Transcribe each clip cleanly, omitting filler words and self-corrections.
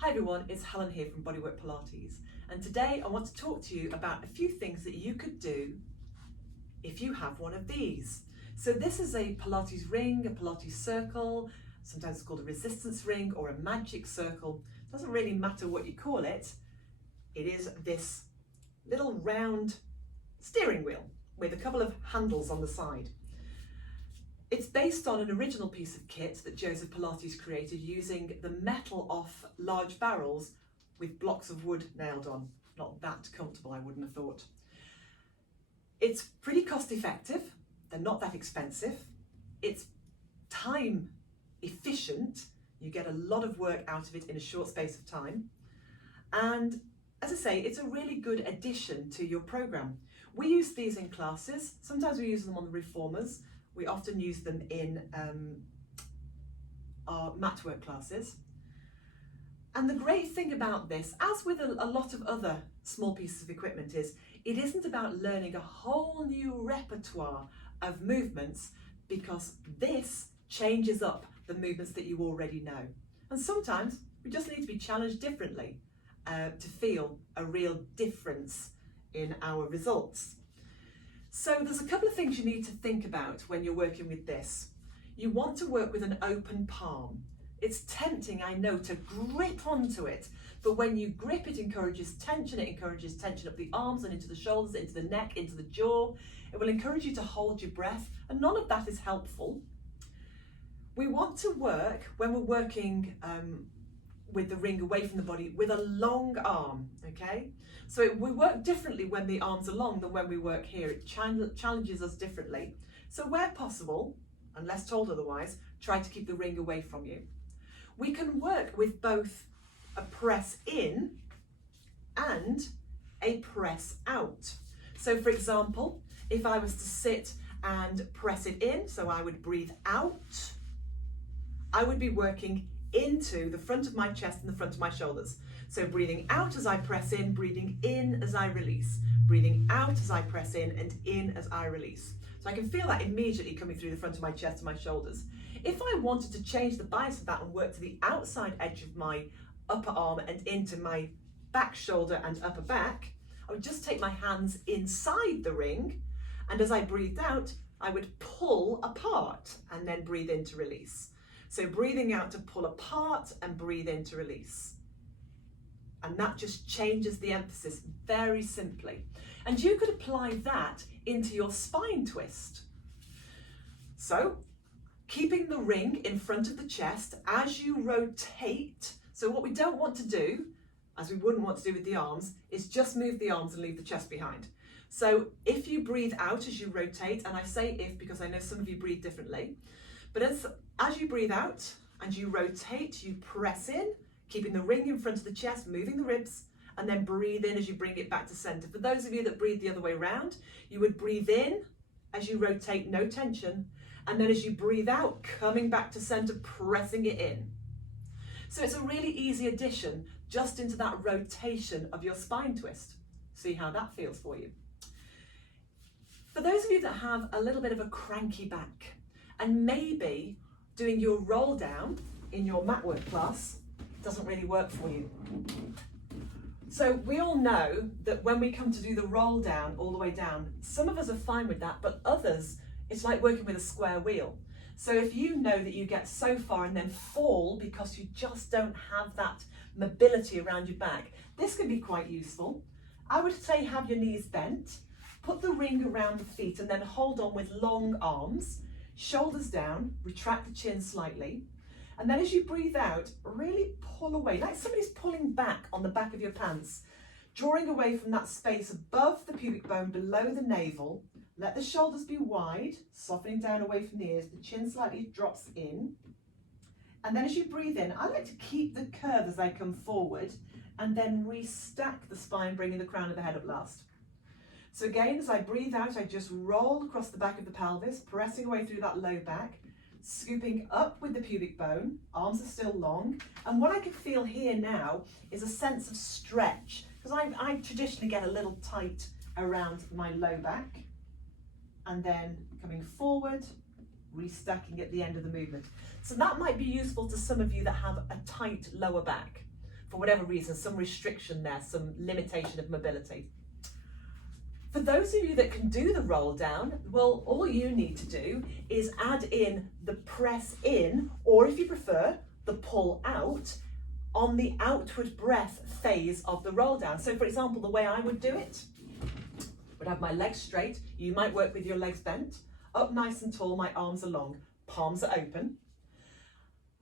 Hi everyone, it's Helen here from Bodywork-Pilates, and today I want to talk to you about a few things that you could do if you have one of these. So this is a Pilates ring, a Pilates circle, sometimes it's called a resistance ring or a magic circle. Doesn't really matter what you call it. It is this little round steering wheel with a couple of handles on the side. It's based on an original piece of kit that Joseph Pilates created using the metal off large barrels with blocks of wood nailed on. Not that comfortable, I wouldn't have thought. It's pretty cost effective, they're not that expensive, it's time efficient, you get a lot of work out of it in a short space of time, and as I say, it's a really good addition to your program. We use these in classes, sometimes we use them on the reformers. We often use them in our mat work classes. And the great thing about this, as with a lot of other small pieces of equipment, is it isn't about learning a whole new repertoire of movements, because this changes up the movements that you already know. And sometimes we just need to be challenged differently to feel a real difference in our results. So there's a couple of things you need to think about when you're working with this. You want to work with an open palm. It's tempting, I know, to grip onto it, but when you grip, it encourages tension up the arms and into the shoulders, into the neck, into the jaw. It will encourage you to hold your breath, and none of that is helpful. We want to work, when we're working with the ring away from the body, with a long arm, okay? So we work differently when the arms are long than when we work here. It challenges us differently. So where possible, unless told otherwise, try to keep the ring away from you. We can work with both a press in and a press out. So for example, if I was to sit and press it in, so I would breathe out, I would be working into the front of my chest and the front of my shoulders. So breathing out as I press in, breathing in as I release, breathing out as I press in as I release. So I can feel that immediately coming through the front of my chest and my shoulders. If I wanted to change the bias of that and work to the outside edge of my upper arm and into my back shoulder and upper back, I would just take my hands inside the ring, and as I breathed out, I would pull apart and then breathe in to release. So breathing out to pull apart and breathe in to release. And that just changes the emphasis very simply. And you could apply that into your spine twist. So keeping the ring in front of the chest as you rotate. So what we don't want to do, as we wouldn't want to do with the arms, is just move the arms and leave the chest behind. So if you breathe out as you rotate, and I say if because I know some of you breathe differently, but as you breathe out and you rotate, you press in, keeping the ring in front of the chest, moving the ribs, and then breathe in as you bring it back to center. For those of you that breathe the other way around, you would breathe in as you rotate, no tension, and then as you breathe out, coming back to center, pressing it in. So it's a really easy addition just into that rotation of your spine twist. See how that feels for you. For those of you that have a little bit of a cranky back, and maybe doing your roll down in your mat work class doesn't really work for you. So we all know that when we come to do the roll down all the way down, some of us are fine with that, but others, it's like working with a square wheel. So if you know that you get so far and then fall because you just don't have that mobility around your back, this can be quite useful. I would say have your knees bent, put the ring around the feet and then hold on with long arms, shoulders down, retract the chin slightly, and then as you breathe out, really pull away, like somebody's pulling back on the back of your pants, drawing away from that space above the pubic bone, below the navel. Let the shoulders be wide, softening down away from the ears, the chin slightly drops in. And then as you breathe in, I like to keep the curve as I come forward and then restack the spine, bringing the crown of the head up last. So again, as I breathe out, I just roll across the back of the pelvis, pressing away through that low back, scooping up with the pubic bone, arms are still long. And what I can feel here now is a sense of stretch, because I traditionally get a little tight around my low back. And then coming forward, restacking at the end of the movement. So that might be useful to some of you that have a tight lower back. for whatever reason, some restriction there, some limitation of mobility. For those of you that can do the roll down, well, all you need to do is add in the press in, or if you prefer, the pull out on the outward breath phase of the roll down. So for example, the way I would do it, would have my legs straight. You might work with your legs bent, up nice and tall, my arms are long, palms are open.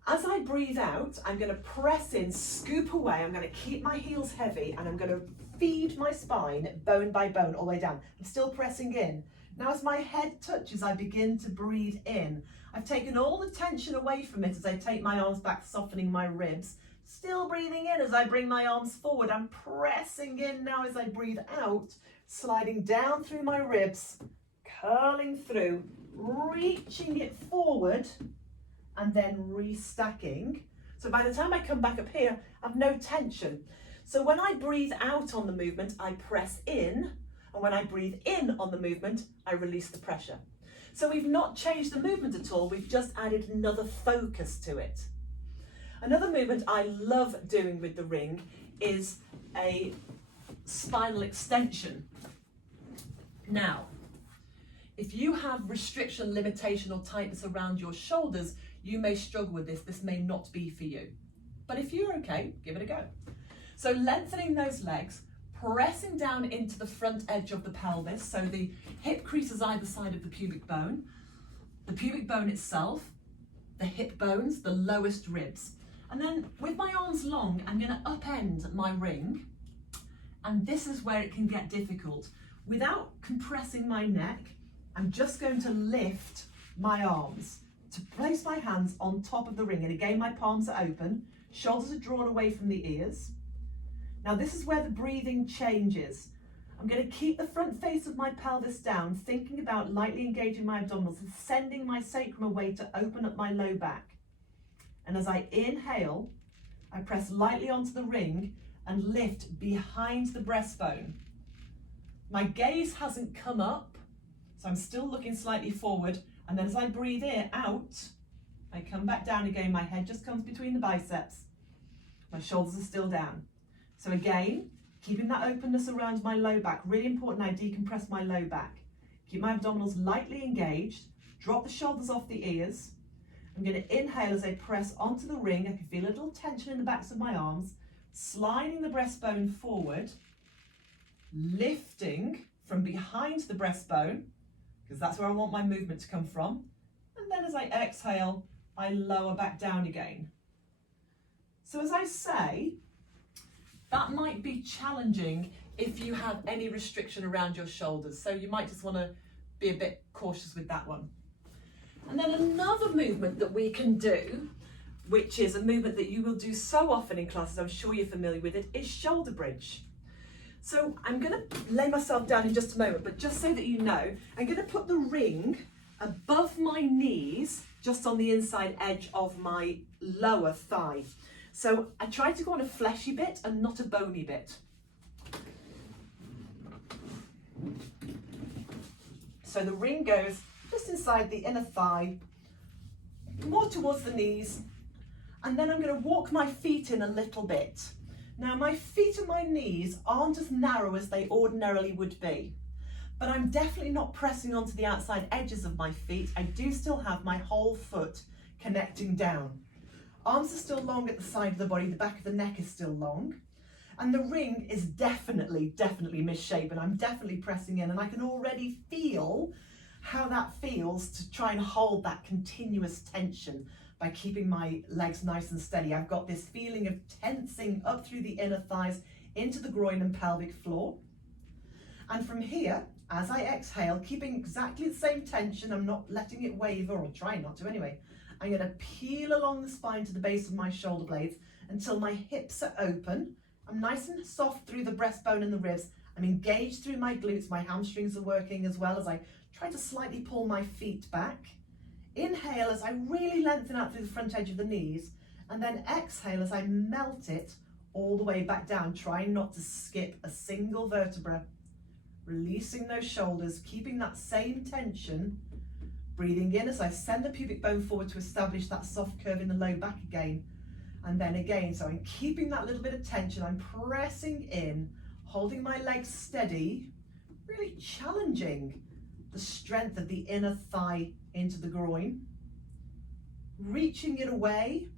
As I breathe out, I'm going to press in, scoop away, I'm going to keep my heels heavy, and I'm going to feed my spine bone by bone all the way down. I'm still pressing in. Now as my head touches, I begin to breathe in. I've taken all the tension away from it as I take my arms back, softening my ribs. Still breathing in as I bring my arms forward. I'm pressing in now as I breathe out, sliding down through my ribs, curling through, reaching it forward, and then restacking. So by the time I come back up here, I've no tension. So when I breathe out on the movement, I press in, and when I breathe in on the movement, I release the pressure. So we've not changed the movement at all, we've just added another focus to it. Another movement I love doing with the ring is a spinal extension. Now, if you have restriction, limitation, or tightness around your shoulders, you may struggle with this. This may not be for you. But if you're okay, give it a go. So lengthening those legs, pressing down into the front edge of the pelvis, so the hip creases either side of the pubic bone itself, the hip bones, the lowest ribs. And then with my arms long, I'm going to upend my ring. And this is where it can get difficult. Without compressing my neck, I'm just going to lift my arms to place my hands on top of the ring. And again, my palms are open, shoulders are drawn away from the ears. Now this is where the breathing changes. I'm going to keep the front face of my pelvis down, thinking about lightly engaging my abdominals and sending my sacrum away to open up my low back. And as I inhale, I press lightly onto the ring and lift behind the breastbone. My gaze hasn't come up, so I'm still looking slightly forward. And then as I breathe in, out, I come back down again. My head just comes between the biceps. My shoulders are still down. So again, keeping that openness around my low back. Really important I decompress my low back. Keep my abdominals lightly engaged. Drop the shoulders off the ears. I'm going to inhale as I press onto the ring. I can feel a little tension in the backs of my arms. Sliding the breastbone forward. Lifting from behind the breastbone, because that's where I want my movement to come from. And then as I exhale, I lower back down again. So as I say, that might be challenging if you have any restriction around your shoulders. So you might just want to be a bit cautious with that one. And then another movement that we can do, which is a movement that you will do so often in classes, I'm sure you're familiar with it, is shoulder bridge. So I'm going to lay myself down in just a moment, but just so that you know, I'm going to put the ring above my knees, just on the inside edge of my lower thigh. So I try to go on a fleshy bit and not a bony bit. So the ring goes just inside the inner thigh, more towards the knees, and then I'm going to walk my feet in a little bit. Now my feet and my knees aren't as narrow as they ordinarily would be, but I'm definitely not pressing onto the outside edges of my feet. I do still have my whole foot connecting down. Arms are still long at the side of the body, the back of the neck is still long, and the ring is definitely misshapen. I'm definitely pressing in, and I can already feel how that feels to try and hold that continuous tension by keeping my legs nice and steady. I've got this feeling of tensing up through the inner thighs into the groin and pelvic floor. And from here, as I exhale, keeping exactly the same tension, I'm not letting it waver, or trying not to anyway, I'm going to peel along the spine to the base of my shoulder blades until my hips are open. I'm nice and soft through the breastbone and the ribs. I'm engaged through my glutes. My hamstrings are working as well as I try to slightly pull my feet back. Inhale as I really lengthen out through the front edge of the knees, and then exhale as I melt it all the way back down, trying not to skip a single vertebra. Releasing those shoulders, keeping that same tension. Breathing in as I send the pubic bone forward to establish that soft curve in the low back again. And then again, so I'm keeping that little bit of tension, I'm pressing in, holding my legs steady, really challenging the strength of the inner thigh into the groin, reaching it away,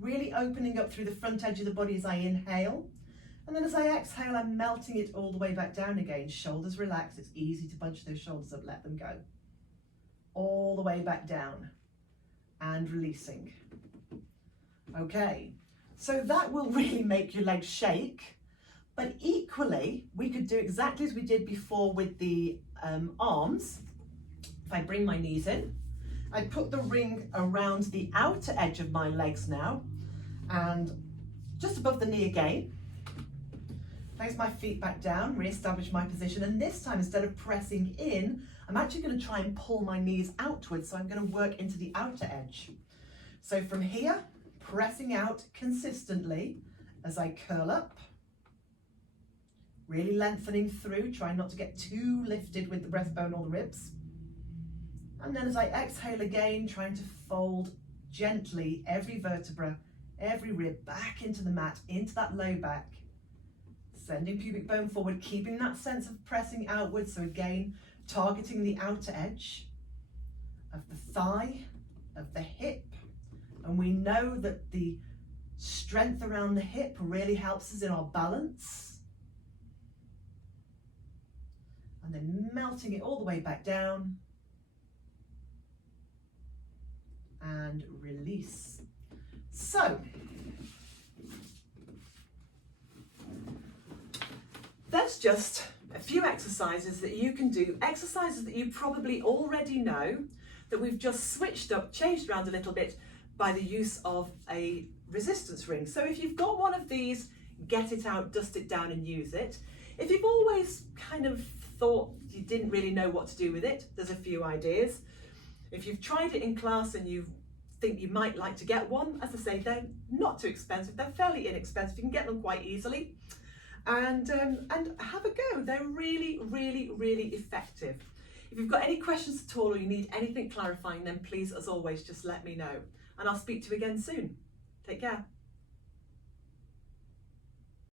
really opening up through the front edge of the body as I inhale. And then as I exhale, I'm melting it all the way back down again. Shoulders relaxed. It's easy to bunch those shoulders up, let them go. All the way back down and releasing. Okay, so that will really make your legs shake. But equally, we could do exactly as we did before with the arms. If I bring my knees in, I put the ring around the outer edge of my legs now and just above the knee again. Place my feet back down, re-establish my position, and this time instead of pressing in, I'm actually going to try and pull my knees outwards, so I'm going to work into the outer edge. So from here, pressing out consistently as I curl up, really lengthening through, trying not to get too lifted with the breastbone or the ribs. And then as I exhale again, trying to fold gently every vertebra, every rib back into the mat, into that low back. Sending pubic bone forward, keeping that sense of pressing outwards. So again, targeting the outer edge of the thigh, of the hip. And we know that the strength around the hip really helps us in our balance. And then melting it all the way back down. And release. So, that's just a few exercises that you can do, exercises that you probably already know, that we've just switched up, changed around a little bit by the use of a resistance ring. So if you've got one of these, get it out, dust it down and use it. If you've always kind of thought you didn't really know what to do with it, there's a few ideas. If you've tried it in class and you think you might like to get one, as I say, they're not too expensive, they're fairly inexpensive, you can get them quite easily. And have a go. They're really, really, really effective. If you've got any questions at all or you need anything clarifying, then please, as always, just let me know. And I'll speak to you again soon. Take care.